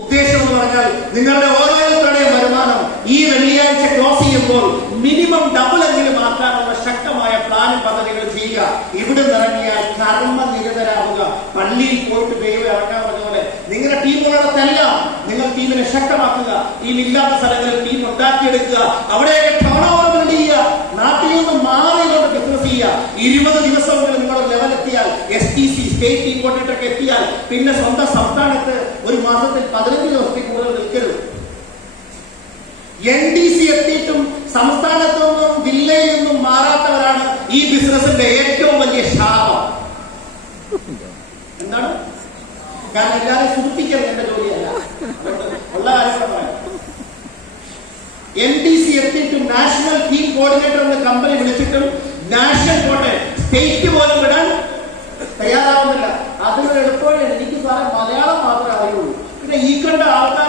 ഉദ്ദേശം എന്ന് പറഞ്ഞാൽ നിങ്ങളുടെ ഓരോരുത്തരുടെയും വരുമാനം ഈ വെള്ളിയാഴ്ച ക്ലോസ് ചെയ്യുമ്പോൾ മിനിമം ഡബിൾ എങ്കിലും ആക്കാനുള്ള ശക്തമായ പ്ലാനും പദ്ധതികൾ ചെയ്യുക. ഇവിടെ നിറങ്ങിയാൽ കർമ്മനിരതരാവുക. പള്ളിയിൽ പോയിട്ട് ദൈവം ഇറങ്ങാൻ പറഞ്ഞ പോലെ നിങ്ങളുടെ ടീമുകളെല്ലാം നിങ്ങൾ ടീമിനെ ശക്തമാക്കുക. ടീം ഇല്ലാത്ത സ്ഥലങ്ങളിൽ ടീം ഉണ്ടാക്കിയെടുക്കുക. അവിടെയൊക്കെ ടേൺ ഓവർ ബിൽഡ് ചെയ്യുക. നാട്ടിൽ നിന്ന് മാറിയോണ്ട് ബിസിനസ് ചെയ്യുക. 20 ദിവസമെങ്കിലും നിങ്ങളുടെ ലെവലെത്തിയാൽ STC സ്റ്റേറ്റ് ടീം കോർഡിനേറ്ററൊക്കെ എത്തിയാൽ പിന്നെ സ്വന്തം സംസ്ഥാനത്ത് ഒരു മാസത്തിൽ 15 ദിവസത്തിൽ കൂടുതൽ നിൽക്കരുത്. NDC എത്തിയിട്ടും സംസ്ഥാനത്തു നിന്നും ജില്ലയിൽ നിന്നും മാറാത്തവരാണ് ഈ ബിസിനസിന്റെ ഏറ്റവും വലിയ ശാപം. എന്താണ്? കാരണം എല്ലാവരും സൂക്ഷിക്കരുത്, എന്റെ ജോലിയല്ല, ഉള്ള കാര്യങ്ങൾ പറയാം. NDC എത്തിയിട്ടും നാഷണൽ ടീം കോർഡിനേറ്റർ എന്ന കമ്പനി വിളിച്ചിട്ടും നാഷണൽ കോർഡിനേറ്റർ സ്റ്റേറ്റ് പോലും വിടാൻ തയ്യാറാവുന്നില്ല. അതിനൊരു എളുപ്പവഴി എനിക്ക് സാറേ മലയാളം മാത്രമേ അറിയുള്ളൂ. പിന്നെ ഈ കണ്ട ആൾക്കാർ